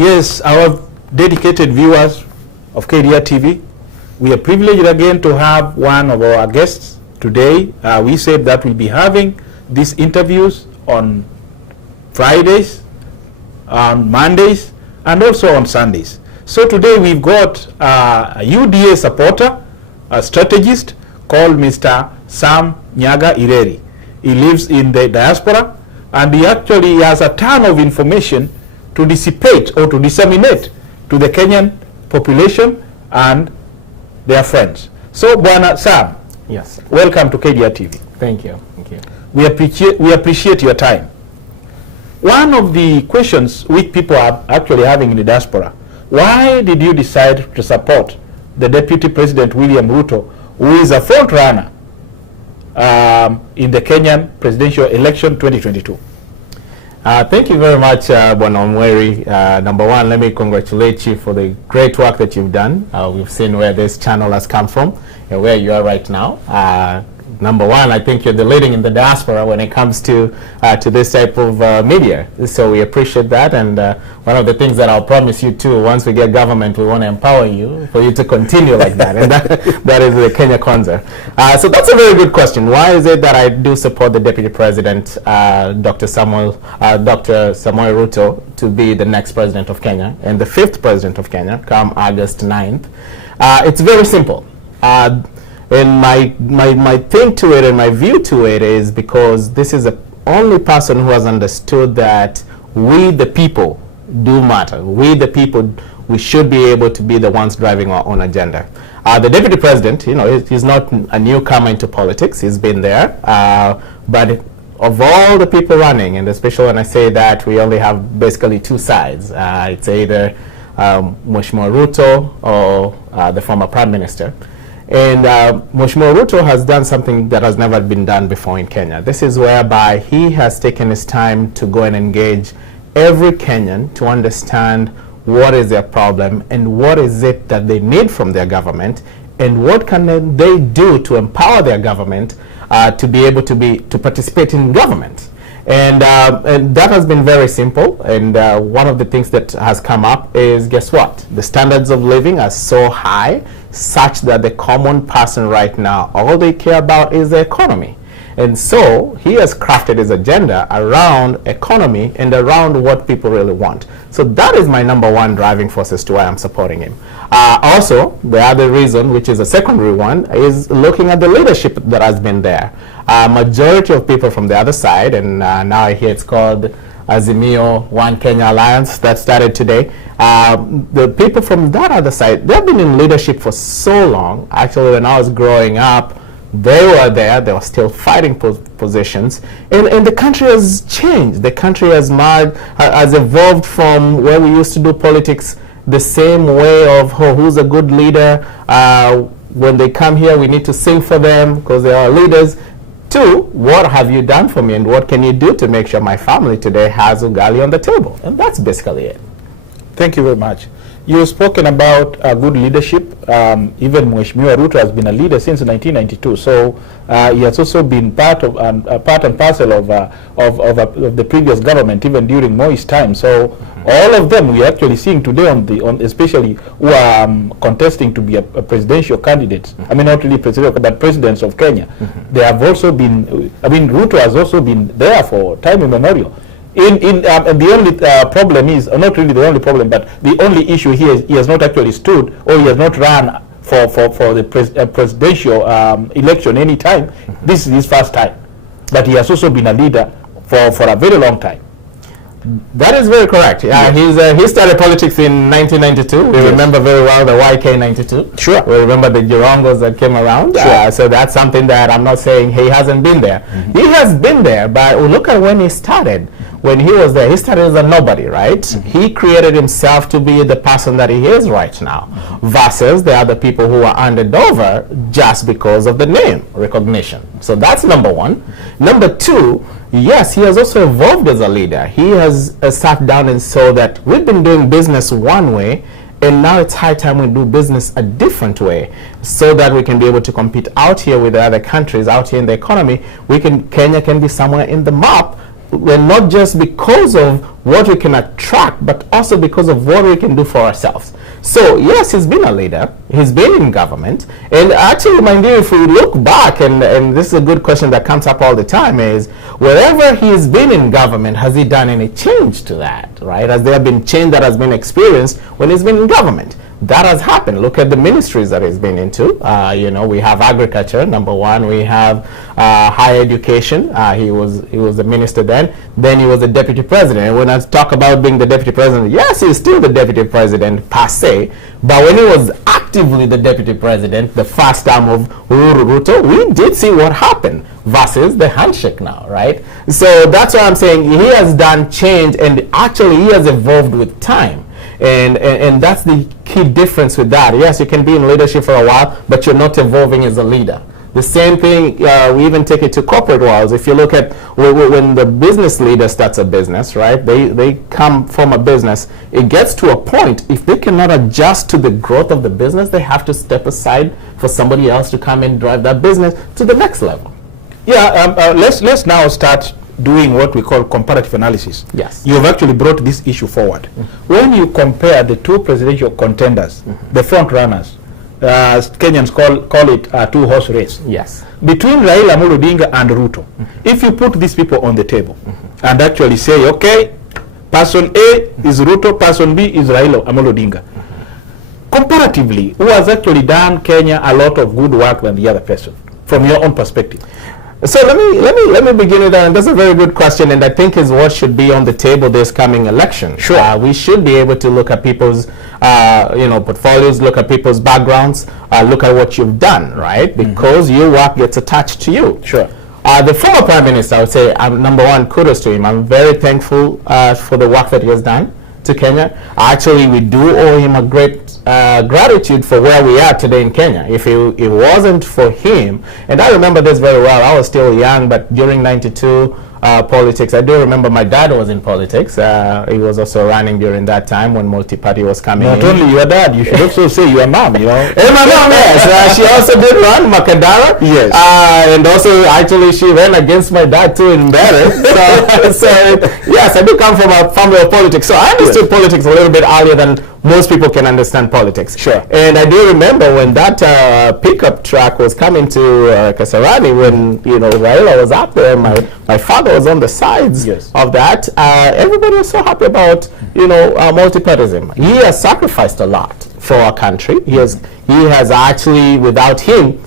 Yes, our dedicated viewers of KDR TV, we are privileged again to have one of our guests today. We said that we'll be having these interviews on Fridays, on Mondays, and also on Sundays. So today we've got a UDA supporter, a strategist called Mr. Sam Nyaga Ireri. He lives in the diaspora, and he actually has a ton of information to dissipate or to disseminate to the Kenyan population and their friends. So, Bwana Sam, yes, welcome to KDR TV. Thank you. Thank you. We appreciate your time. One of the questions which people are actually having in the diaspora: why did you decide to support the Deputy President William Ruto, who is a front runner in the Kenyan presidential election 2022? Thank you very much, Bwana Omweri. Number one, let me congratulate you for the great work that you've done. We've seen where this channel has come from and where you are right now. Number one, I think you're the leading in the diaspora when it comes to this type of media. So we appreciate that, and one of the things that I'll promise you too, once we get government, we want to empower you for you to continue like that, and that is the Kenya KWANZA. So that's a very good question. Why is it that I do support the Deputy President, Dr. Samuel Ruto, to be the next President of Kenya and the 5th President of Kenya come August 9th? It's very simple. And my thing to it and my view to it is because this is the only person who has understood that we the people do matter. We the people, we should be able to be the ones driving our own agenda. The Deputy President, you know, he's not a newcomer into politics. He's been there. But of all the people running, and especially when I say that, we only have basically two sides. It's either Mheshimiwa Ruto or the former Prime Minister. And Mheshimiwa Ruto has done something that has never been done before in Kenya. This is whereby he has taken his time to go and engage every Kenyan to understand what is their problem and what is it that they need from their government, and what can they do to empower their government to be able to participate in government. And that has been very simple. And one of the things that has come up is, guess what? The standards of living are so high, such that the common person right now, all they care about is the economy. And so he has crafted his agenda around economy and around what people really want. So that is my number one driving force as to why I'm supporting him. Also, the other reason, which is a secondary one, is looking at the leadership that has been there. Majority of people from the other side, and now I hear it's called Azimio One Kenya Alliance that started today. The people from that other side, they've been in leadership for so long. Actually, when I was growing up, they were there. They were still fighting positions. And the country has changed. The country has evolved from where we used to do politics the same way of who's a good leader. When they come here, we need to sing for them because they are leaders. To what have you done for me, and what can you do to make sure my family today has ugali on the table? And that's basically it. Thank you very much. You've spoken about good leadership. Even Mheshimiwa Ruto has been a leader since 1992. So he has also been part and parcel of the previous government, even during Moi's time. So all of them we are actually seeing today especially who are contesting to be a presidential candidate. I mean, not really presidential, but presidents of Kenya. They have also been. I mean, Ruto has also been there for time immemorial. And the only problem is, not really the only problem, but the only issue here is he has not actually stood, or he has not run for the presidential election any time. This is his first time, but he has also been a leader for a very long time. That is very correct. Yeah, he started politics in 1992. We remember very well the YK 92. Sure. We remember the Jirongos that came around. Sure. So that's something that I'm not saying he hasn't been there. He has been there, but look at when he started. When he was there, he started as a nobody, right? He created himself to be the person that he is right now, versus the other people who are handed over just because of the name recognition. So that's number one. Number two, yes, he has also evolved as a leader. He has sat down and saw that we've been doing business one way, and now it's high time we do business a different way, so that we can be able to compete out here with the other countries, out here in the economy. Kenya can be somewhere in the map and not just because of what we can attract, but also because of what we can do for ourselves. So yes, he's been a leader, he's been in government, and actually, mind you, if we look back, and this is a good question that comes up all the time, is wherever he's been in government, has he done any change to that, right? Has there been change that has been experienced when he's been in government? That has happened. Look at the ministries that he's been into. You know, we have agriculture, number one. We have higher education. He was the minister then. Then he was the deputy president. And when I talk about being the deputy president, yes, he's still the deputy president per se. But when he was actively the deputy president, the first term of Uhuru Ruto, we did see what happened versus the handshake now, right? So that's why I'm saying he has done change, and actually he has evolved with time. And that's the key difference with that. Yes, you can be in leadership for a while, but you're not evolving as a leader. The same thing, we even take it to corporate worlds. If you look at when the business leader starts a business, right, they come from a business, it gets to a point, if they cannot adjust to the growth of the business, they have to step aside for somebody else to come and drive that business to the next level. Yeah, let's now start doing what we call comparative analysis. Yes. You have actually brought this issue forward. When you compare the two presidential contenders, the front runners, Kenyans call it a two-horse race. Yes. Between Raila Amolo Odinga and Ruto, if you put these people on the table and actually say, okay, person A is Ruto, person B is Raila Amolo Odinga, comparatively, who has actually done Kenya a lot of good work than the other person, from your own perspective? So let me begin with that, and that's a very good question, and I think is what should be on the table this coming election. Sure. We should be able to look at people's portfolios, look at people's backgrounds, look at what you've done, right? Because your work gets attached to you. Sure. The former Prime Minister, I would say, number one, kudos to him. I'm very thankful for the work that he has done to Kenya. Actually, we do owe him a great gratitude for where we are today in Kenya. If it wasn't for him, and I remember this very well, I was still young, but during 92 politics, I do remember my dad was in politics. He was also running during that time when multi-party was coming in. Not only your dad, you should also say your mom, you know. And my mom, yes. She also did run Makadara. Yes. And also, actually, she ran against my dad too in Mbere. so yes, I do come from a family of politics. So I understood politics a little bit earlier than most people can understand politics. Sure. And I do remember when that pickup truck was coming to Kasarani, when Raila was up there, my father was on the sides of that. Everybody was so happy about multipartyism. He has sacrificed a lot for our country. He has actually, without him,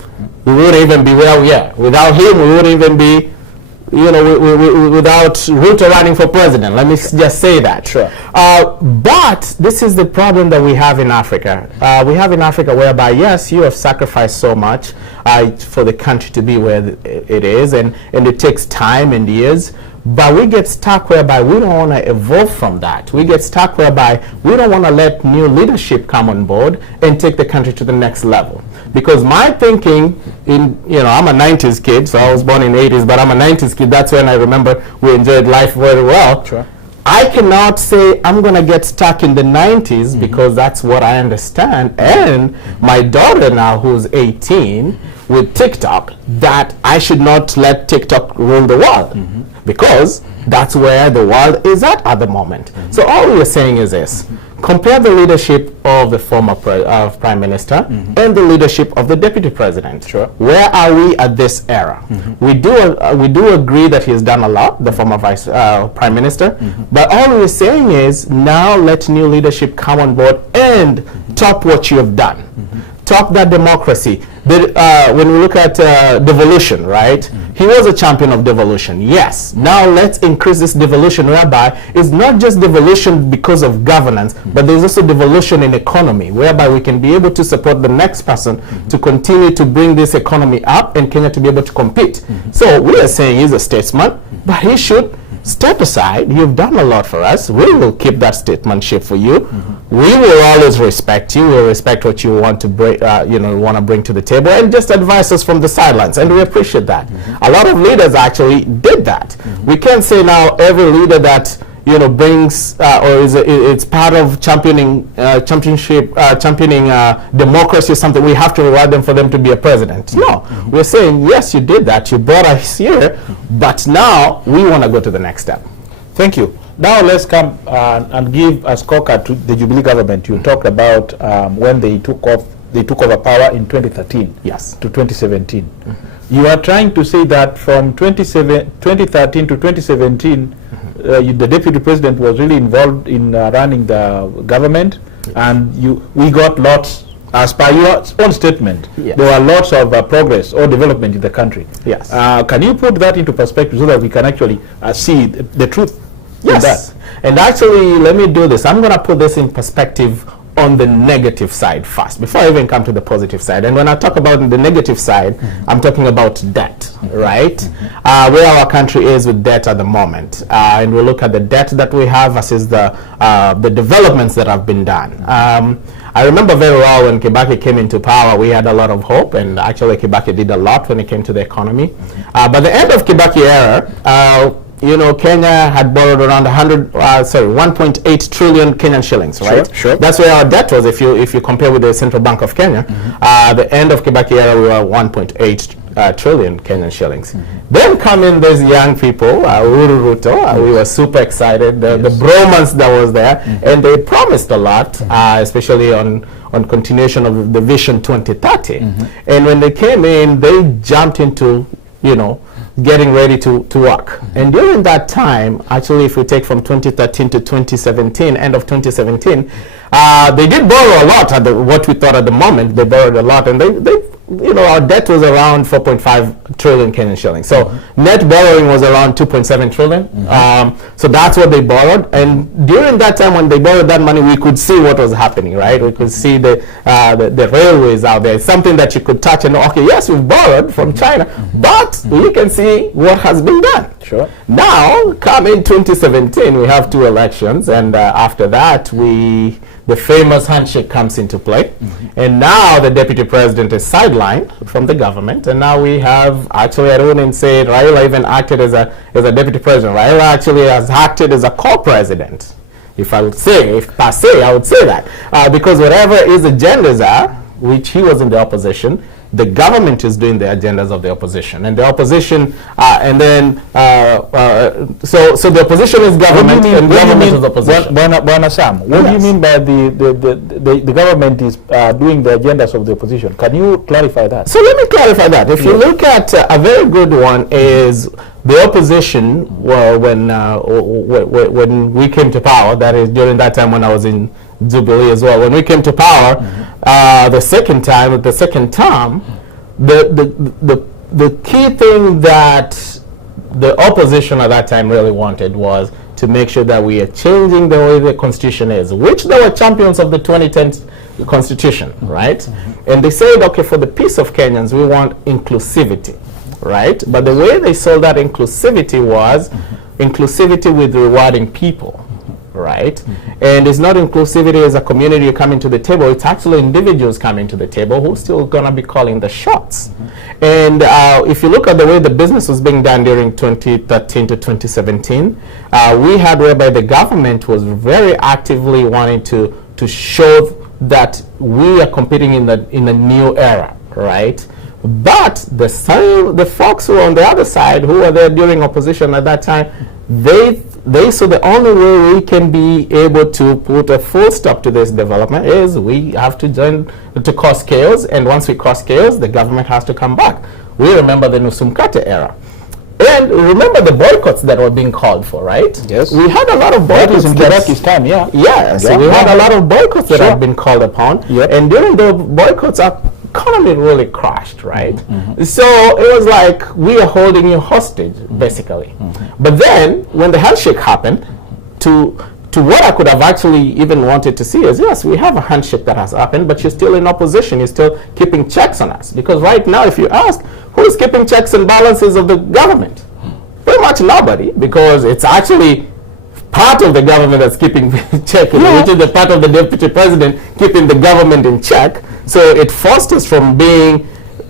we wouldn't even be where we are. Without him, we wouldn't even be without Ruto running for president. Let me just say that. Sure. But this is the problem that we have in Africa. We have in Africa whereby, yes, you have sacrificed so much for the country to be where it is, and it takes time and years. But we get stuck whereby we don't want to evolve from that. We get stuck whereby we don't want to let new leadership come on board and take the country to the next level. Because my thinking, I'm a 90s kid, so I was born in the 80s, but I'm a 90s kid. That's when I remember we enjoyed life very well. Sure. I cannot say I'm going to get stuck in the 90s because that's what I understand. And my daughter now, who's 18, with TikTok, that I should not let TikTok rule the world because that's where the world is at the moment. So all we're saying is this. Compare the leadership of the former Prime Minister and the leadership of the Deputy President. Sure. Where are we at this era? We do agree that he has done a lot, the former Prime Minister, but all we're saying is now let new leadership come on board and top what you have done. Top that democracy. When we look at devolution, right? He was a champion of devolution. Yes. Now let's increase this devolution whereby it's not just devolution because of governance, but there's also devolution in economy, whereby we can be able to support the next person to continue to bring this economy up and Kenya to be able to compete. So we are saying he's a statesman, but he should step aside. You've done a lot for us. We will keep that statesmanship for you. We will always respect you. We'll respect what you want to bring, want to bring to the table, and just advise us from the sidelines. And we appreciate that. A lot of leaders actually did that. We can't say now every leader that brings or it's part of championing democracy or something, we have to reward them for them to be a president. No, we're saying, yes, you did that, you brought us here, but now we want to go to the next step. Thank you. Now let's come and give a scorecard to the Jubilee government. You talked about when they took over power in 2013 yes. to 2017. You are trying to say that from 2013 to 2017, the deputy president was really involved in running the government, and we got lots, as per your own statement, yes. there were lots of progress or development in the country. Yes. Can you put that into perspective so that we can actually see the truth yes. in that? And actually, let me do this. I'm going to put this in perspective on the negative side first, before I even come to the positive side. And when I talk about the negative side, I'm talking about debt, right? Where our country is with debt at the moment. And we look at the debt that we have versus the developments that have been done. I remember very well when Kibaki came into power, we had a lot of hope, and actually Kibaki did a lot when it came to the economy. By the end of Kibaki era, Kenya had borrowed around 1.8 trillion Kenyan shillings, right? Sure, sure. That's where our debt was. If you compare with the Central Bank of Kenya, the end of Kibaki era, we were 1.8 trillion Kenyan shillings. Then come in these young people, Uhuru Ruto. We were super excited. The bromance that was there, and they promised a lot, especially on continuation of the Vision 2030. And when they came in, they jumped into, getting ready to work. And during that time, actually, if we take from 2013 to 2017, end of 2017, they did borrow a lot at what we thought at the moment. They borrowed a lot, and our debt was around 4.5 trillion Kenyan shillings. So net borrowing was around 2.7 trillion. So that's what they borrowed. And during that time when they borrowed that money, we could see what was happening, right? We could see the railways out there. It's something that you could touch and know, okay, yes, we've borrowed from China, but we can see what has been done. Sure. Now, come in 2017, we have 2 elections, and after that, the famous handshake comes into play, and now the deputy president is sidelined from the government, and now we have, actually, I wouldn't say Raila even acted as a deputy president. Raila actually has acted as a co-president. If per se, I would say that, because whatever his agendas are, which he was in the opposition, the government is doing the agendas of the opposition, and the opposition, so the opposition is government, and government is opposition. Bwana Sam, what do you mean by the government is doing the agendas of the opposition? Can you clarify that? So let me clarify that. If you look at a very good one is the opposition, when we came to power, that is during that time when I was in Jubilee as well. When we came to power, the second term, the key thing that the opposition at that time really wanted was to make sure that we are changing the way the constitution is, which they were champions of the 2010 constitution, right? And they said, okay, for the peace of Kenyans, we want inclusivity, right? But the way they sold that inclusivity was inclusivity with rewarding people. Right? And it's not inclusivity as a community coming to the table, it's actually individuals coming to the table who's still going to be calling the shots. And if you look at the way the business was being done during 2013 to 2017, we had whereby the government was very actively wanting to show that we are competing in a new era, right? But the folks who were on the other side, who were there during opposition at that time, they saw the only way we can be able to put a full stop to this development is we have to join to cause chaos, and once we cause chaos, the government has to come back. We remember the Nusumkate era. And remember the boycotts that were being called for, right? Yes. We had a lot of boycotts. That is in Kibaki's time, yeah. Yeah, so we had a lot of boycotts that have been called upon. Yep. And during the boycotts, our economy really crashed, right? So it was like, we are holding you hostage, basically. But then, when the handshake happened, to what I could have actually even wanted to see is, yes, we have a handshake that has happened, but you're still in opposition, you're still keeping checks on us. Because right now, if you ask, who is keeping checks and balances of the government? Pretty much nobody, because it's actually part of the government that's keeping check, which is the part of the deputy president keeping the government in check. So it forced us from being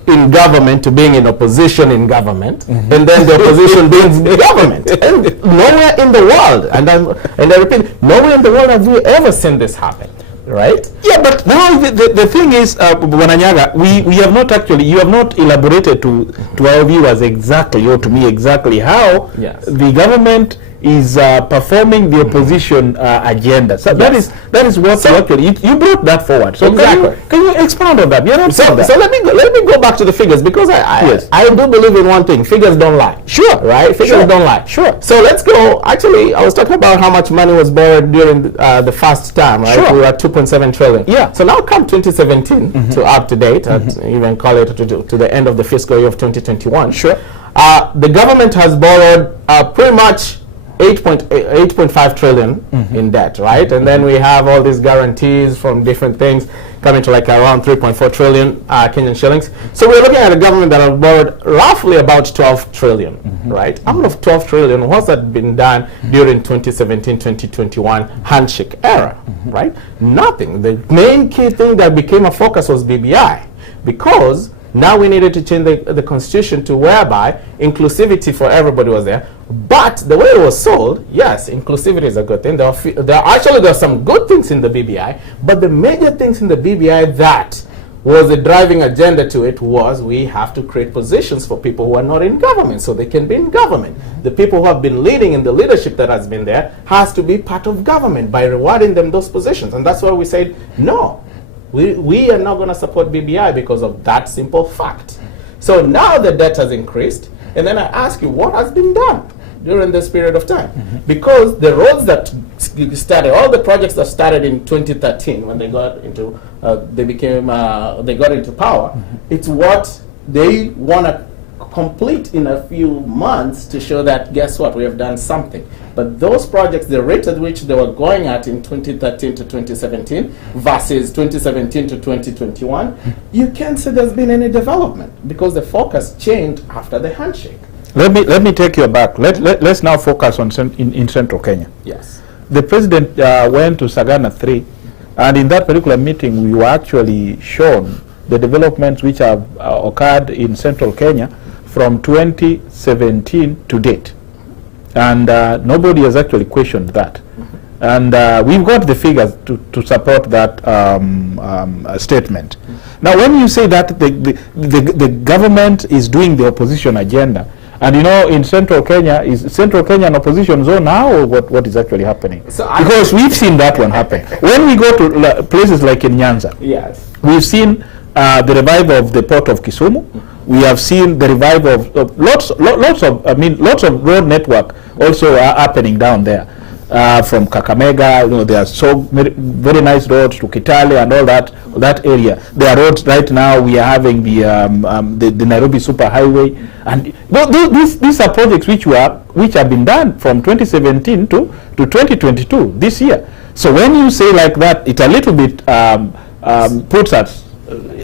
in government to being in opposition in government, and then the opposition being in government. And nowhere in the world, and I repeat, nowhere in the world have we ever seen this happen, right? Yeah, but now the thing is, Wananyaga, we have not actually, you have not elaborated to our viewers exactly, or to me exactly, how the government is performing the opposition agenda. So that is what actually you brought that forward. So exactly. Can you expound on that? You're not so let me go back to the figures, because I do believe in one thing: figures don't lie. Sure, right? Figures don't lie. Sure. So let's go. Actually, I was talking about how much money was borrowed during the first term, right? Sure. We were at 2.7 trillion. Yeah. So now come 2017 to up to date, even call it to the end of the fiscal year of 2021. Sure. The government has borrowed pretty much 8.5 trillion in debt, right? And then we have all these guarantees from different things coming to like around 3.4 trillion Kenyan shillings. So we're looking at a government that has borrowed roughly about 12 trillion, right? Out of 12 trillion, what's that been done during 2017-2021 handshake era, right? Nothing. The main key thing that became a focus was BBI, because now we needed to change the constitution to whereby inclusivity for everybody was there. But the way it was sold, yes, inclusivity is a good thing. There are some good things in the BBI, but the major things in the BBI that was the driving agenda to it was we have to create positions for people who are not in government so they can be in government. The people who have been leading in the leadership that has been there has to be part of government by rewarding them those positions. And that's why we said, no. We are not going to support BBI because of that simple fact. So now the debt has increased, and then I ask you, what has been done during this period of time? Because the roads that started, all the projects that started in 2013 when they got into, they got into power, it's what they want to complete in a few months to show that, guess what, we have done something. But those projects, the rate at which they were going at in 2013 to 2017 versus 2017 to 2021, you can't say there's been any development because the focus changed after the handshake. Let me take you back. Let's now focus on in central Kenya. Yes. The president went to Sagana 3, and in that particular meeting, we were actually shown the developments which have occurred in central Kenya from 2017 to date. And nobody has actually questioned that. And we've got the figures to support that statement. Now, when you say that the government is doing the opposition agenda, and you know, in Central Kenya, is Central Kenya an opposition zone now, or what is actually happening? So because we've seen that one happen. When we go to places like in Nyanza, yes, we've seen the revival of the port of Kisumu. We have seen the revival of lots of road network also happening down there. From Kakamega, you know, there are so very nice roads to Kitale and all that area. There are roads right now. We are having the Nairobi Superhighway, and these are projects which have been done from 2017 to 2022 this year. So when you say like that, it a little bit puts us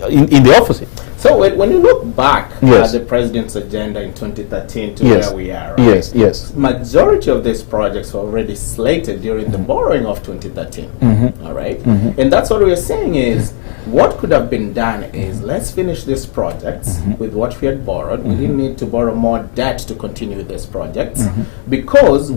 in the opposite. So when you look back yes. at the president's agenda in 2013 to yes. where we are, right? Yes. Majority of these projects were already slated during the borrowing of 2013. All right, and that's what we're saying is what could have been done is let's finish these projects with what we had borrowed. We didn't need to borrow more debt to continue these projects because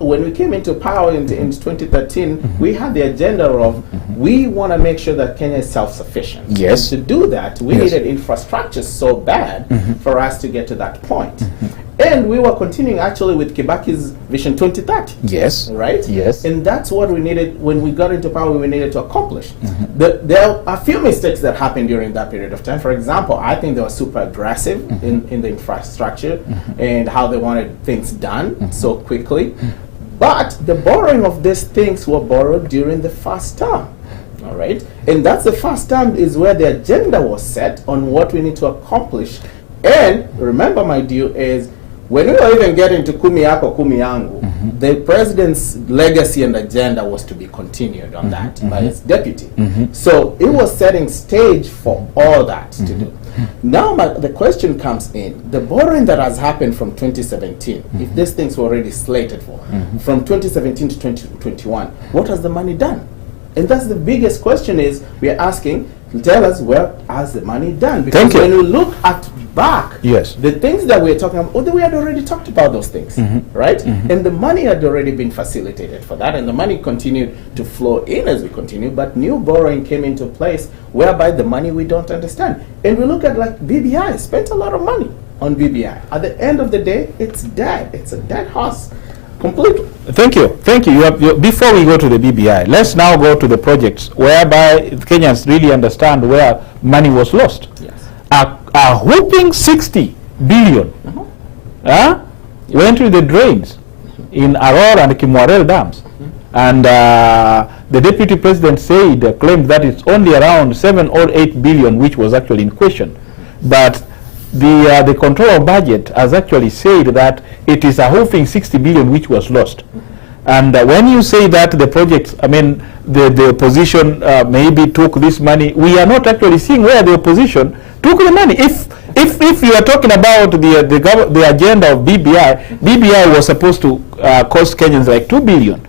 when we came into power in 2013, we had the agenda of we want to make sure that Kenya is self-sufficient. Yes. And to do that, we needed infrastructure so bad for us to get to that point. And we were continuing actually with Kibaki's Vision 2030. Yes. Right? Yes. And that's what we needed when we got into power, we needed to accomplish. There are a few mistakes that happened during that period of time. For example, I think they were super aggressive in the infrastructure and how they wanted things done so quickly. But the borrowing of these things were borrowed during the first term. All right? And that's the first term is where the agenda was set on what we need to accomplish. And remember, my dear, is when we were even getting to Kumi Yako, Kumi Yangu, the president's legacy and agenda was to be continued on that by his deputy. So it was setting stage for all that to do. Now the question comes in, the borrowing that has happened from 2017, if these things were already slated for, from 2017 to 2021, what has the money done? And that's the biggest question is, we are asking, tell us where has the money done. Because Thank you. when you look at back, Yes. the things that we're talking about, we had already talked about those things, right? And the money had already been facilitated for that, and the money continued to flow in as we continue, but new borrowing came into place whereby the money we don't understand. And we look at like BBI, spent a lot of money on BBI. At the end of the day, it's dead. It's a dead horse. Completely. Thank you. Thank you. Before we go to the BBI, let's now go to the projects whereby Kenyans really understand where money was lost. Yes. A whooping 60 billion went to the drains in Aurora and Kimwarel dams. And the deputy president claimed that it's only around 7 or 8 billion which was actually in question. But the controller of budget has actually said that it is a whopping 60 billion which was lost. And when you say that the projects, I mean, the opposition maybe took this money, we are not actually seeing where the opposition took the money. If you are talking about the agenda of BBI was supposed to cost Kenyans like 2 billion.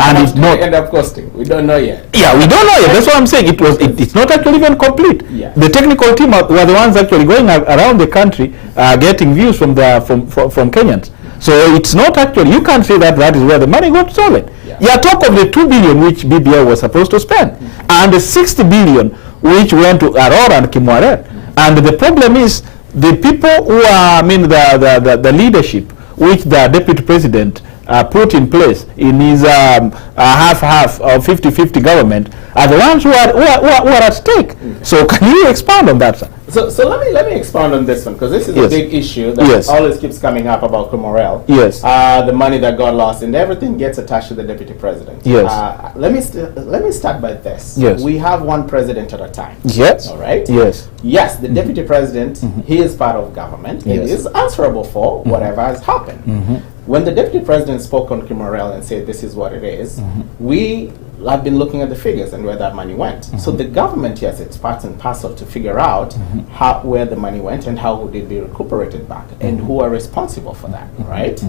And it's not end up costing. We don't know yet. Yeah, we don't know yet. That's what I'm saying. It's not actually even complete. Yeah. The technical team were the ones actually going around the country getting views from Kenyans. So it's not actually, you can't say that is where the money got stolen. Yeah, talk of the 2 billion which BBI was supposed to spend, and the 60 billion which went to Aurora and Kimwarel. And the problem is the people who are, I mean, the leadership which the deputy president put in place in his half-half or 50-50 government are the ones who are at stake. So can you expand on that, sir? So let me expand on this one, because this is a big issue that always keeps coming up about Kimwarel. Yes. The money that got lost, and everything gets attached to the deputy president. Yes. Let me start by this. Yes. We have one president at a time. Yes. All right. Yes. Yes, the deputy president, he is part of government. Yes. He is answerable for whatever has happened. When the deputy president spoke on Kimwarel and said this is what it is, we have been looking at the figures and where that money went. So the government, yes, it's part and parcel to figure out where the money went and how would it be recuperated back and who are responsible for that, right?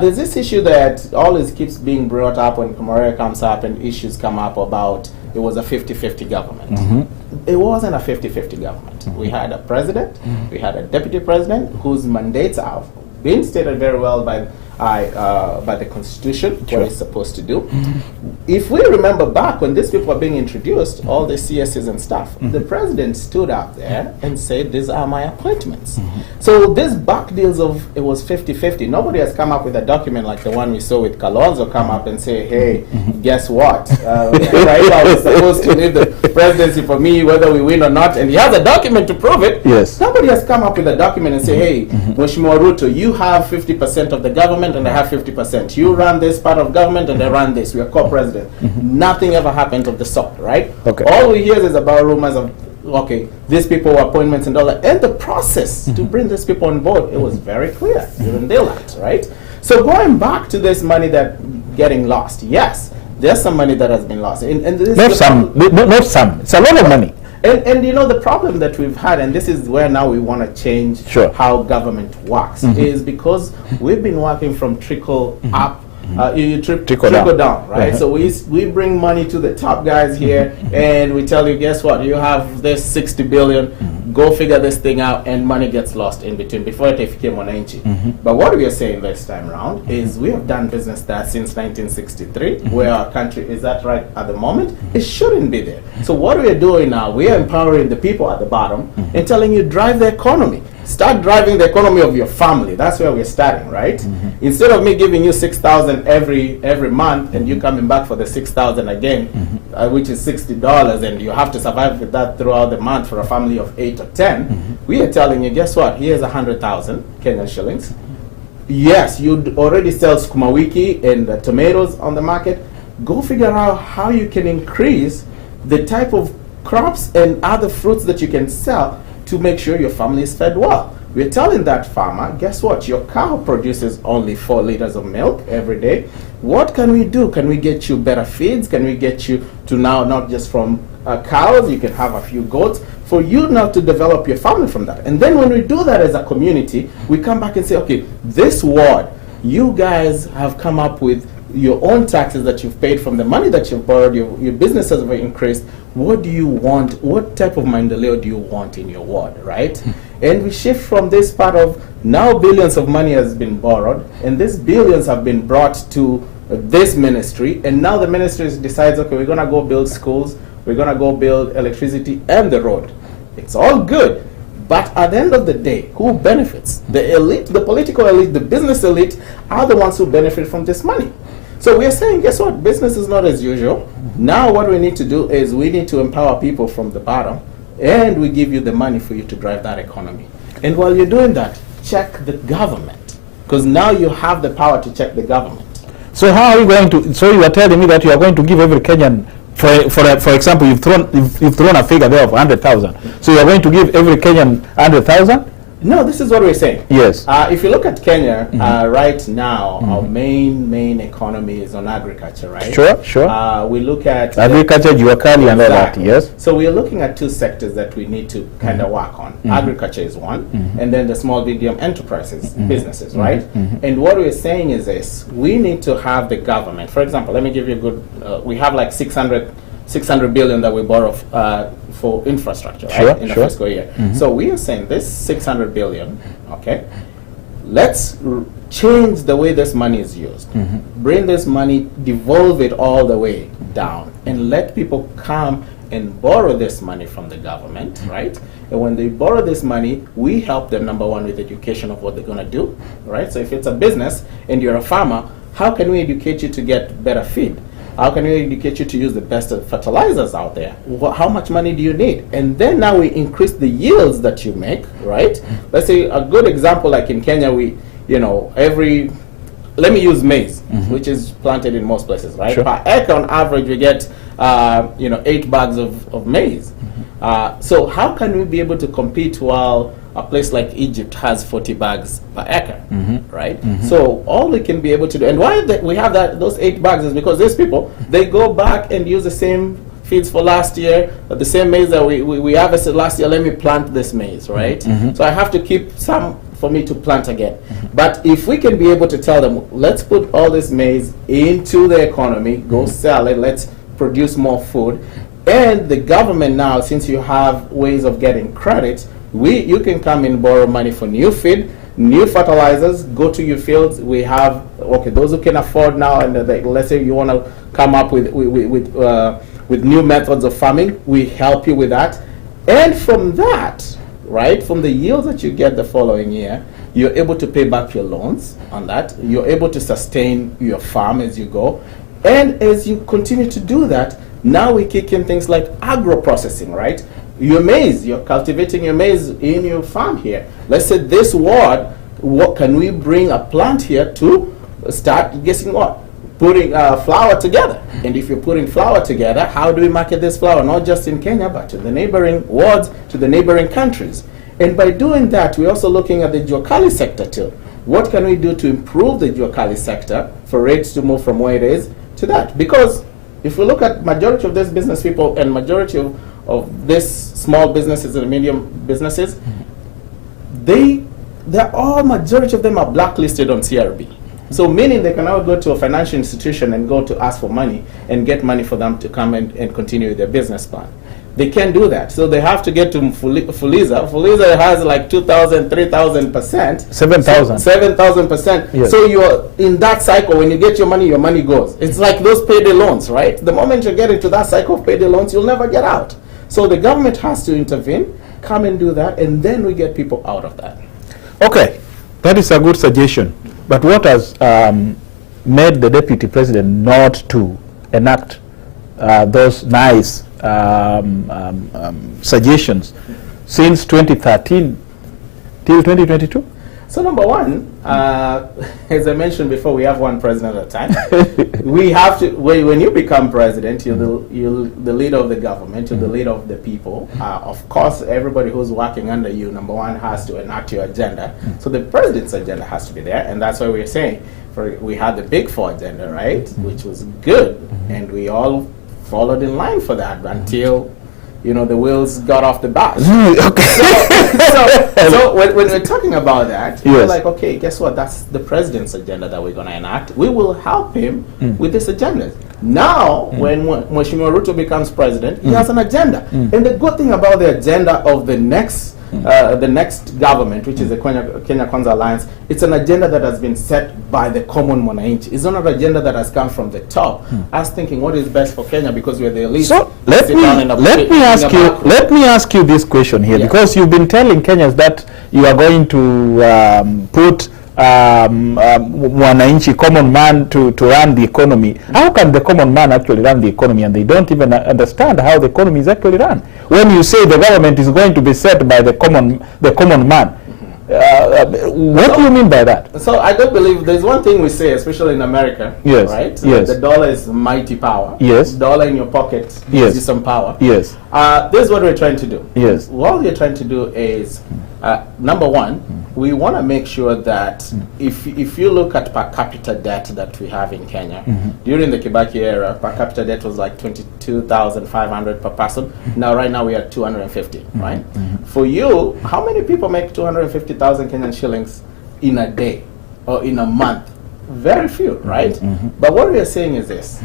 There's this issue that always keeps being brought up when Kimwarel comes up and issues come up about it was a 50-50 government. It wasn't a 50-50 government. We had a president, we had a deputy president whose mandates have been stated very well by the Constitution, what it's supposed to do. If we remember back when these people were being introduced, all the CSs and stuff, the president stood up there and said, these are my appointments. So this back deals of it was 50-50. Nobody has come up with a document like the one we saw with KWANZA come up and say, hey, guess what? Raila was supposed to leave the presidency for me whether we win or not, and he has a document to prove it. Yes. Nobody has come up with a document and say, hey, Mheshimiwa Ruto, you have 50% of the government and I have 50%. You run this part of government and I run this. We are co-president. Nothing ever happened of the sort, right? Okay. All we hear is about rumors of, okay, these people were appointments and all that. And the process to bring these people on board, it was very clear during daylight, right? So going back to this money that getting lost, yes, there's some money that has been lost. And this Not some. It's a lot of money. And you know, the problem that we've had, and this is where now we want to change how government works, is because we've been working from trickle up, trickle down, right? So we bring money to the top guys here, and we tell you, guess what? You have this 60 billion. Go figure this thing out, and money gets lost in between before it came on NG. But what we are saying this time around is we have done business there since 1963, where our country is at right at the moment. It shouldn't be there. So what we are doing now, we are empowering the people at the bottom and telling you drive the economy. Start driving the economy of your family. That's where we're starting, right? Instead of me giving you 6,000 every month and you coming back for the 6,000 again, which is $60, and you have to survive with that throughout the month for a family of 8 or 10, we are telling you, guess what? Here's 100,000 Kenyan shillings. Yes, you already sell sukuma wiki and tomatoes on the market. Go figure out how you can increase the type of crops and other fruits that you can sell to make sure your family is fed well. We're telling that farmer, guess what? Your cow produces only 4 liters of milk every day. What can we do? Can we get you better feeds? Can we get you to now not just from cows, you can have a few goats, for you now to develop your family from that. And then when we do that as a community, we come back and say, okay, this ward, you guys have come up with your own taxes that you've paid from the money that you've borrowed, your businesses have increased. What do you want? What type of maendeleo do you want in your ward, right? And we shift from this part of now billions of money has been borrowed, and these billions have been brought to this ministry, and now the ministry decides, okay, we're going to go build schools, we're going to go build electricity and the road. It's all good. But at the end of the day, who benefits? The elite, the political elite, the business elite are the ones who benefit from this money. So we are saying, guess what? Business is not as usual. Now what we need to do is we need to empower people from the bottom, and we give you the money for you to drive that economy. And while you're doing that, check the government, because now you have the power to check the government. So how are you going to, so you are telling me that you are going to give every Kenyan, for example, you've thrown a figure there of 100,000. So you are going to give every Kenyan 100,000? No, this is what we're saying. Yes. If you look at Kenya, right now, our main economy is on agriculture, right? Sure, sure. We look at agriculture, Juakali, and all that, yes. So we are looking at two sectors that we need to kind of work on. Agriculture is one, and then the small, medium enterprises, businesses, right? And what we're saying is this: we need to have the government. For example, let me give you a good. We have like 600 billion that we borrow for infrastructure, right, in the fiscal year. So we are saying this 600 billion, okay, let's change the way this money is used. Bring this money, devolve it all the way down, and let people come and borrow this money from the government, right? And when they borrow this money, we help them, number one, with education of what they're going to do, right? So if it's a business and you're a farmer, how can we educate you to get better feed? How can we educate you to use the best fertilizers out there? How much money do you need? And then now we increase the yields that you make, right? Let's say a good example, like in Kenya, we, let me use maize, which is planted in most places, right? Per acre on average, we get, 8 bags of maize. So how can we be able to compete while a place like Egypt has 40 bags per acre, right? So all we can be able to do, and why we have those 8 bags is because these people, they go back and use the same feeds for last year, the same maize that we harvested last year. Let me plant this maize, right? So I have to keep some for me to plant again. But if we can be able to tell them, let's put all this maize into the economy, go sell it, let's produce more food. And the government now, since you have ways of getting credit, you can come and borrow money for new feed, new fertilizers, go to your fields. We have, those who can afford now, and let's say you want to come up with new methods of farming, we help you with that. And from that, right, from the yields that you get the following year, you're able to pay back your loans on that. You're able to sustain your farm as you go. And as you continue to do that, now we kick in things like agro-processing, right? Your maize, you're cultivating your maize in your farm here. Let's say this ward, what can we bring a plant here to start guessing what? Putting flour together. And if you're putting flour together, how do we market this flour? Not just in Kenya, but to the neighboring wards, to the neighboring countries. And by doing that, we're also looking at the Juakali sector too. What can we do to improve the Juakali sector for rates to move from where it is to that? Because if we look at majority of these business people and majority of these small businesses and medium businesses, they're all, majority of them are blacklisted on CRB. So meaning they can now go to a financial institution and go to ask for money and get money for them to come and continue with their business plan. They can't do that. So they have to get to Fuliza. Fuliza has like 2,000, 3,000%. 7,000. 7,000%. Yes. So you're in that cycle. When you get your money goes. It's like those payday loans, right? The moment you get into that cycle of payday loans, you'll never get out. So the government has to intervene, come and do that, and then we get people out of that. Okay, that is a good suggestion. But what has made the deputy president not to enact those nice suggestions since 2013 till 2022? So number one, as I mentioned before, we have one president at a time. We have to, when you become president, you're the leader of the government, you're the leader of the people. Of course, everybody who's working under you, number one, has to enact your agenda. So the president's agenda has to be there, and that's why we're saying, we had the Big Four agenda, right, which was good, and we all followed in line for that until the wheels got off the bus. Okay. So when we're talking about that, yes. we're like, okay, guess what? That's the president's agenda that we're going to enact. We will help him with this agenda. Now, when Mheshimiwa Ruto becomes president, he has an agenda. And the good thing about the agenda of the next government, which is the Kenya KWANZA Alliance, it's an agenda that has been set by the common mwananchi. It's not an agenda that has come from the top. Us thinking what is best for Kenya because we're the elite. So let me ask you this question here, because you've been telling Kenyans that you are going to put mwananchi, common man, to run the economy. How can the common man actually run the economy, and they don't even understand how the economy is actually run? When you say the government is going to be set by the common man, what do you mean by that? So I don't believe there's one thing we say, especially in America, yes, right? Yes. The dollar is mighty power. Yes. Dollar in your pocket gives you some power. Yes. This is what we're trying to do. Yes. What we're trying to do is, number one, we want to make sure that if you look at per capita debt that we have in Kenya, during the Kibaki era, per capita debt was like 22,500 per person. Now, right now, we are 250, right? For you, how many people make 250,000 Kenyan shillings in a day or in a month? Very few, right? But what we are saying is this.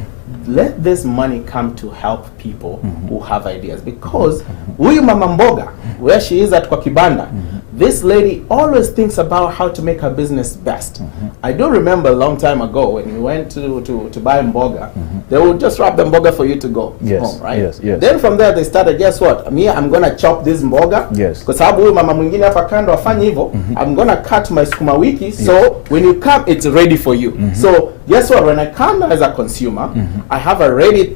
Let this money come to help people who have ideas. Because huyu mama mboga, where she is at kwa kibanda, this lady always thinks about how to make her business best. I do remember a long time ago when we went to buy mboga, they would just wrap the mboga for you to go home, right? Yes, yes. Then from there they started, guess what? Me, I'm going to chop this mboga. Yes. Kwa sababu huyu mama mwingine hapa kando afanye hivyo, I'm going to cut my sukuma wiki, so when you come, it's ready for you. So guess what? When I come as a consumer, I have a ready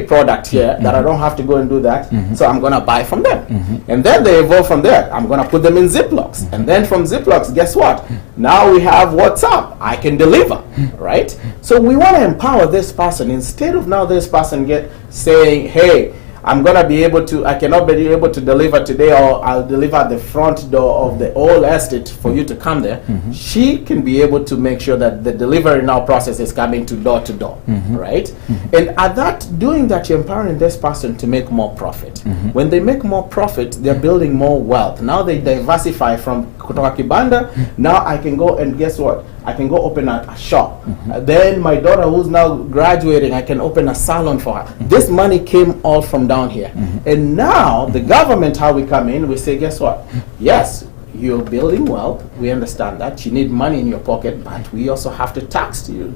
product here that I don't have to go and do that. So I'm going to buy from them. And then they evolve from there. I'm going to put them in Ziplocs. And then from Ziplocs, guess what? Now we have WhatsApp. I can deliver, right? So we want to empower this person instead of now this person saying, hey, I'm going to be able to, I cannot be able to deliver today, or I'll deliver at the front door of the old estate for you to come there. She can be able to make sure that the delivery now process is coming to door, right? And at that, doing that, you're empowering this person to make more profit. When they make more profit, they're building more wealth. Now they diversify from kutoka kibanda. Now I can go and guess what? I can go open a shop. Then my daughter who's now graduating, I can open a salon for her. This money came all from down here. And now the government, how we come in, we say, guess what? Yes, you're building wealth. We understand that. You need money in your pocket, but we also have to tax you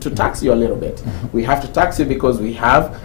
a little bit. We have to tax you because we have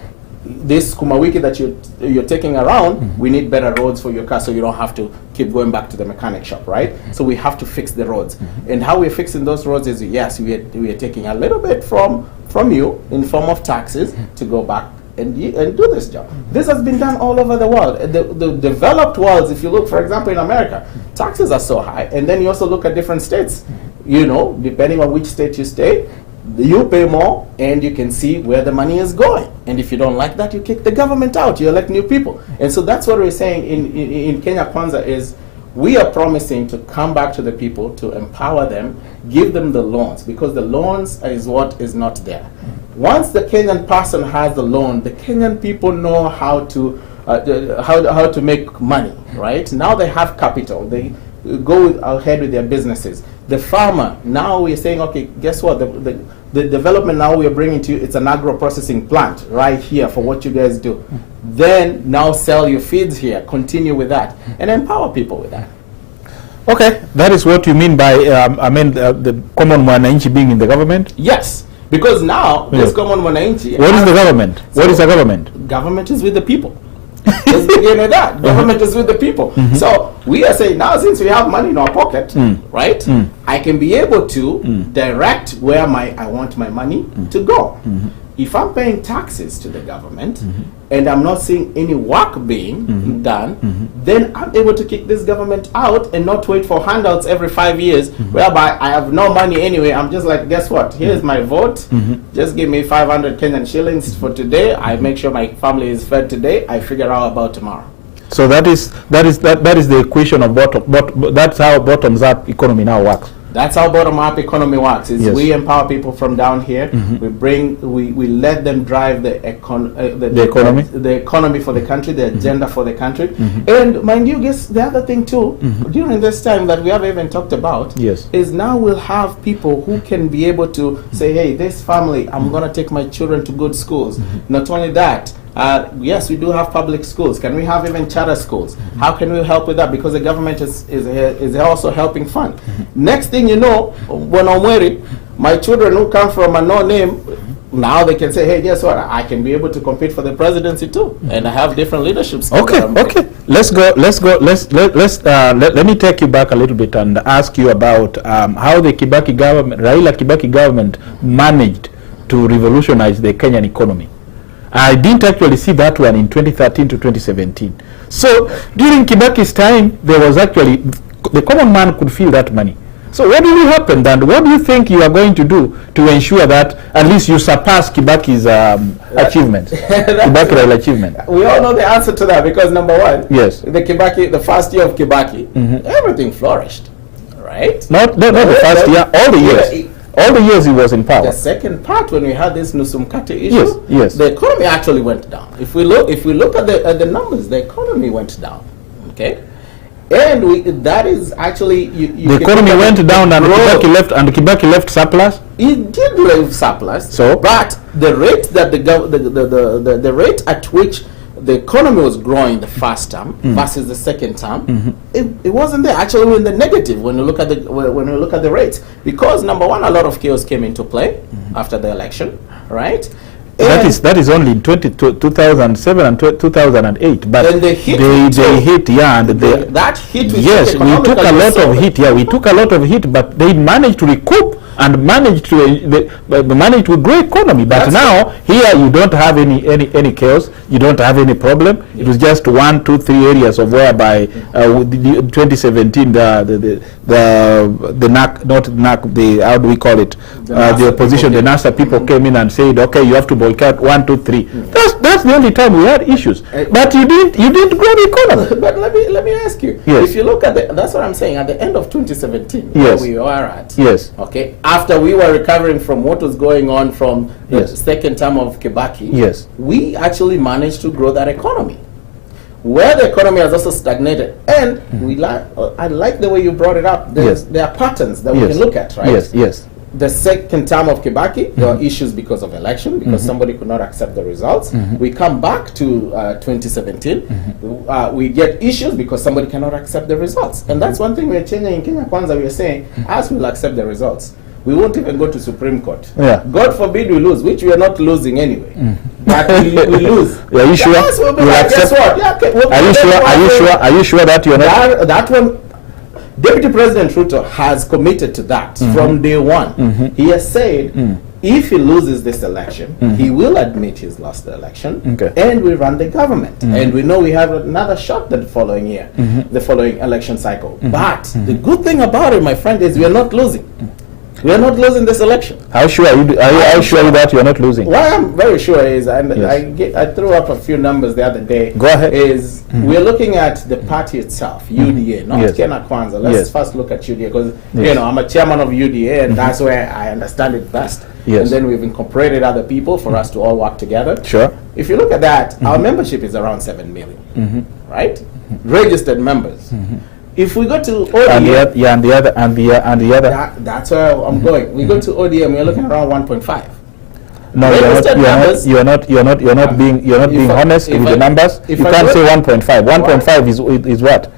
this kumawiki that you're taking around. We need better roads for your car so you don't have to keep going back to the mechanic shop, right? So we have to fix the roads. And how we're fixing those roads is, yes, we are taking a little bit from you in form of taxes to go back and do this job. This has been done all over the world. The developed worlds, if you look, for example, in America, taxes are so high. And then you also look at different states. Depending on which state you stay, you pay more and you can see where the money is going. And if you don't like that, you kick the government out, you elect new people. And so that's what we're saying in Kenya KWANZA is we are promising to come back to the people, to empower them, give them the loans, because the loans is what is not there. Once the Kenyan person has the loan, the Kenyan people know how to make money, right? Now they have capital. They go ahead with their businesses. The farmer, now we're saying, okay, guess what? The development now we're bringing to you, it's an agro-processing plant right here for what you guys do. Then now sell your feeds here, continue with that, and empower people with that. Okay, that is what you mean by, the common mwananchi being in the government? Yes, because now this common mwananchi... What is the government? What is the government? Government is with the people. Let's begin with that. Government is with the people. So we are saying now, since we have money in our pocket, right, I can be able to direct where I want my money to go. If I'm paying taxes to the government and I'm not seeing any work being done, then I'm able to kick this government out and not wait for handouts every 5 years, whereby I have no money anyway. I'm just like, guess what? Here's my vote. Just give me 500 Kenyan shillings for today. I make sure my family is fed today. I figure out about tomorrow. So that is the equation of that's how bottoms up economy now works. That's how bottom-up economy works. Is we empower people from down here. We let them drive the economy for the country, the agenda for the country. And mind you, guess the other thing too, during this time that we have even talked about, is now we'll have people who can be able to say, hey, this family, I'm going to take my children to good schools. Not only that, yes, we do have public schools. Can we have even charter schools? How can we help with that? Because the government is also helping fund. Next thing you know, when I'm worried, my children who come from a no-name, now they can say, hey, guess what? I can be able to compete for the presidency too, and I have different leadership skills. Okay. Let me take you back a little bit and ask you about how the Kibaki government, Raila Kibaki government, managed to revolutionize the Kenyan economy. I didn't actually see that one in 2013 to 2017. So during Kibaki's time, there was actually, the common man could feel that money. So what really happened, and what do you think you are going to do to ensure that at least you surpass Kibaki's achievement, Kibaki achievement? We all know the answer to that, because number one, the first year of Kibaki, everything flourished, right? Not the first year, all the years. All the years he was in power. The second part, when we had this Nusumkate issue, the economy actually went down. If we look at the numbers, the economy went down. Okay, and that is actually the economy went down, and Kibaki left surplus. He did leave surplus. So, but the rate that the rate at which the economy was growing the first term versus the second term, it wasn't there. Actually, we're in the negative when you look at the rates, because number one, a lot of chaos came into play after the election, right? That is only in 2007 and 2008. But and they hit, that hit. Yes, we took a lot of hit. Yeah, we took a lot of hit, but they managed to recoup and managed to grow economy. But now here you don't have any chaos. You don't have any problem. It was just 1, 2, 3 areas of whereby 2017 the NAC, not NAC, the how do we call it? The opposition, the NASA people came in and said, okay, you have to boycott 1, 2, 3. That's the only time we had issues. But you didn't grow the economy. But let me ask you. If you look at that's what I'm saying. At the end of 2017, where we are at. Okay. After we were recovering from what was going on from the second term of Kibaki, we actually managed to grow that economy. Where the economy has also stagnated, and I like the way you brought it up. There are patterns that we can look at, right? The second term of Kibaki, there were issues because of election, because somebody could not accept the results. We come back to 2017, we get issues because somebody cannot accept the results. And that's one thing we're changing in Kenya Kwanza. We're saying, as we'll accept the results, we won't even go to Supreme Court. God forbid we lose, which we are not losing anyway. But we lose. Are you sure? Yes, we'll be like, guess what? Are you sure that you're not? That one, Deputy President Ruto has committed to that from day one. He has said, if he loses this election, he will admit he's lost the election, and we run the government. And we know we have another shot the following year, the following election cycle. But the good thing about it, my friend, is we are not losing. We are not losing this election. How sure are you? Are you sure that you are not losing? What I'm very sure is, and I threw up a few numbers the other day. Go ahead. Is we are looking at the party itself, UDA, not Kenya Kwanza. Let's first look at UDA, because you know I'm a chairman of UDA, and that's where I understand it best. And then we've incorporated other people for us to all work together. Sure. If you look at that, our membership is around 7 million, right? Registered members. If we go to ODM, and the other. That's where I'm going. We go to ODM, we're looking around 1.5. No, you're not being honest with the numbers. You can't say 1.5. 1.5 is what?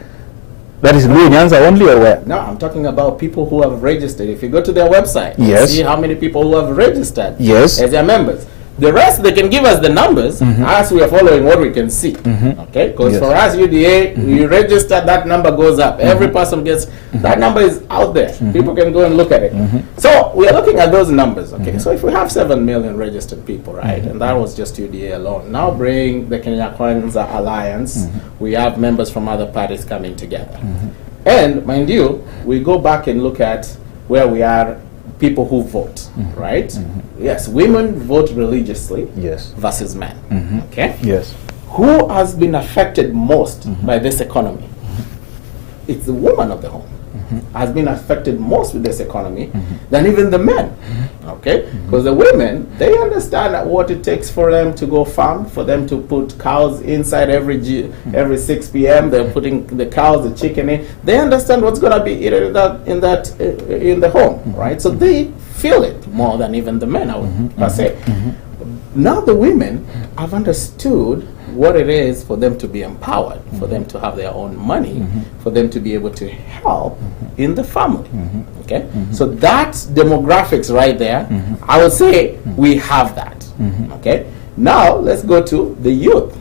That is Blue Nyanza only, or where? No, I'm talking about people who have registered. If you go to their website, you see how many people who have registered as their members. The rest, they can give us the numbers as we are following what we can see. Okay? Because for us, UDA, you register, that number goes up. Every person gets, that number is out there. People can go and look at it. So we are looking at those numbers. Okay? So if we have 7 million registered people, right, and that was just UDA alone. Now bring the Kenya Kwanza Alliance. We have members from other parties coming together. And mind you, we go back and look at where we are. People who vote, right? Yes, women vote religiously versus men. Okay? Yes. Who has been affected most by this economy? It's the woman of the home. has been affected most with this economy than even the men. Okay? Because the women, they understand what it takes for them to go farm, for them to put cows inside every 6 p.m. They're putting the cows, the chicken in. They understand what's going to be eaten in the home, right? So they feel it more than even the men, I would per se. Now the women have understood what it is for them to be empowered, for them to have their own money, for them to be able to help in the family. Okay? So that's demographics right there. I would say we have that. Okay? Now let's go to the youth.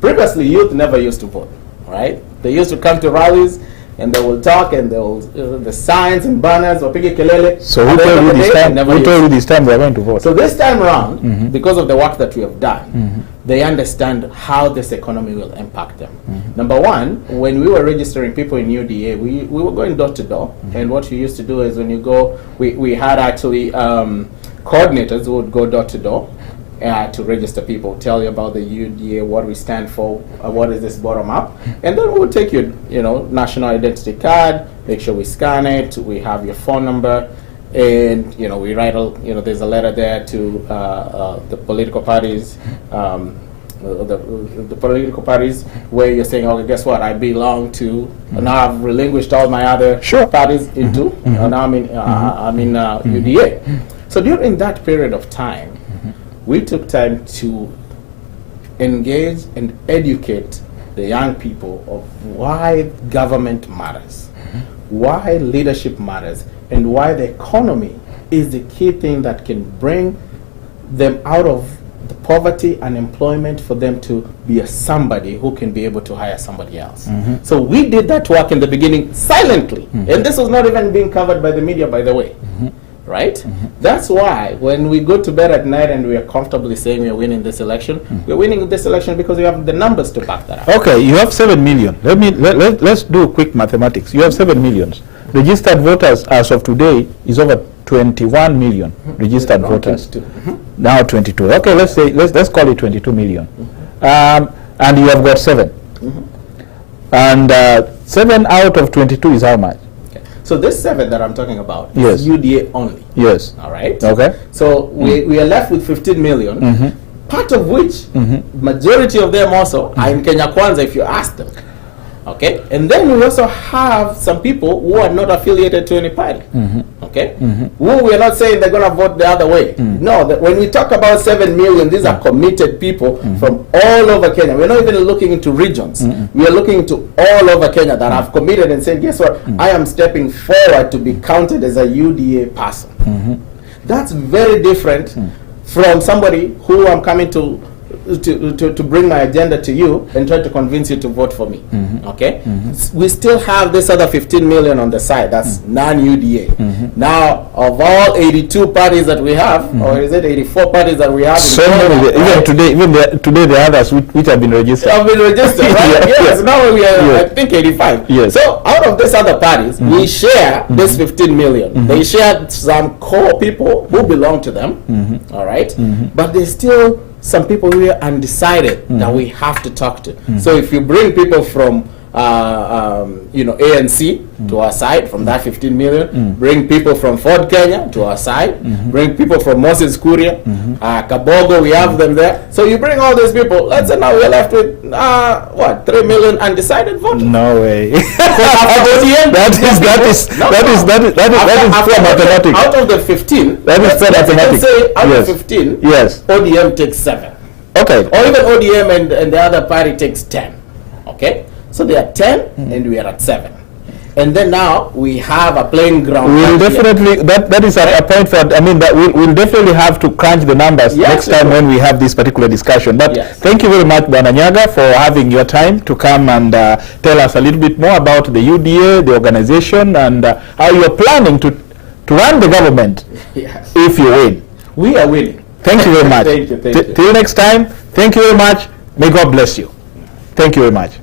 Previously, youth never used to vote, right? They used to come to rallies and they will talk and they will the signs and banners or pigi kelele. So who told you this time? Who told you this time they are going to vote? So this time around, because of the work that we have done, they understand how this economy will impact them. Number one, when we were registering people in UDA, we were going door to door, and what we used to do is when you go, we had actually coordinators who would go door to door. To register people, tell you about the UDA, what we stand for, what is this bottom up, and then we'll take your, national identity card, make sure we scan it, we have your phone number, and we write there's a letter there to the political parties, the political parties where you're saying, okay, guess what? I belong to now I've relinquished all my other parties into now I'm in UDA. So during that period of time, we took time to engage and educate the young people of why government matters, why leadership matters, and why the economy is the key thing that can bring them out of the poverty and employment for them to be a somebody who can be able to hire somebody else. So we did that work in the beginning silently, and this was not even being covered by the media, by the way. Right? That's why when we go to bed at night and we are comfortably saying we are winning this election, we're winning this election because we have the numbers to back that up. Okay, you have 7 million. Let's do quick mathematics. You have 7 millions. Registered voters as of today is over 21 million registered voters. 22. Now 22. Okay, let's call it 22 million. And you have got 7. And 7 out of 22 is how much? So this 7 that I'm talking about is UDA only. Yes. All right. Okay. So we are left with 15 million, part of which, majority of them also are in KWANZA if you ask them. Okay. And then we also have some people who are not affiliated to any party. Okay. Who we are not saying they're going to vote the other way. No, when we talk about 7 million, these are committed people from all over Kenya. We're not even looking into regions. We are looking into all over Kenya that have committed and said, guess what? I am stepping forward to be counted as a UDA person. That's very different from somebody who I'm coming to bring my agenda to you and try to convince you to vote for me. Okay? We still have this other 15 million on the side. That's non-UDA. Now, of all 82 parties that we have, or is it 84 parties that we have? Today the others which have been registered. Have been registered, right? Yes. Now we are, I think, 85. Yes. So out of these other parties, we share this 15 million. They share some core people who belong to them. All right? But there's still some people who are undecided that we have to talk to. So if you bring people from ANC to our side from that 15 million, bring people from Ford Kenya to our side, bring people from Moses Kuria, Kabogo, we have them there. So you bring all these people, let's say now we're left with 3 million undecided voters. No way. that is pure mathematics. Out of the 15, that is pure mathematics. Say out of 15, ODM takes 7. Okay. Or even ODM and the other party takes 10. Okay? So they are 10 and we are at 7. And then now we have a playing ground. We'll definitely, that is a point for, that we'll definitely have to crunch the numbers next time when we have this particular discussion. But thank you very much, Bwana Nyaga, for having your time to come and tell us a little bit more about the UDA, the organization, and how you're planning to run the government if you win. We are winning. Thank you very much. Thank you. Till next time, thank you very much. May God bless you. Thank you very much.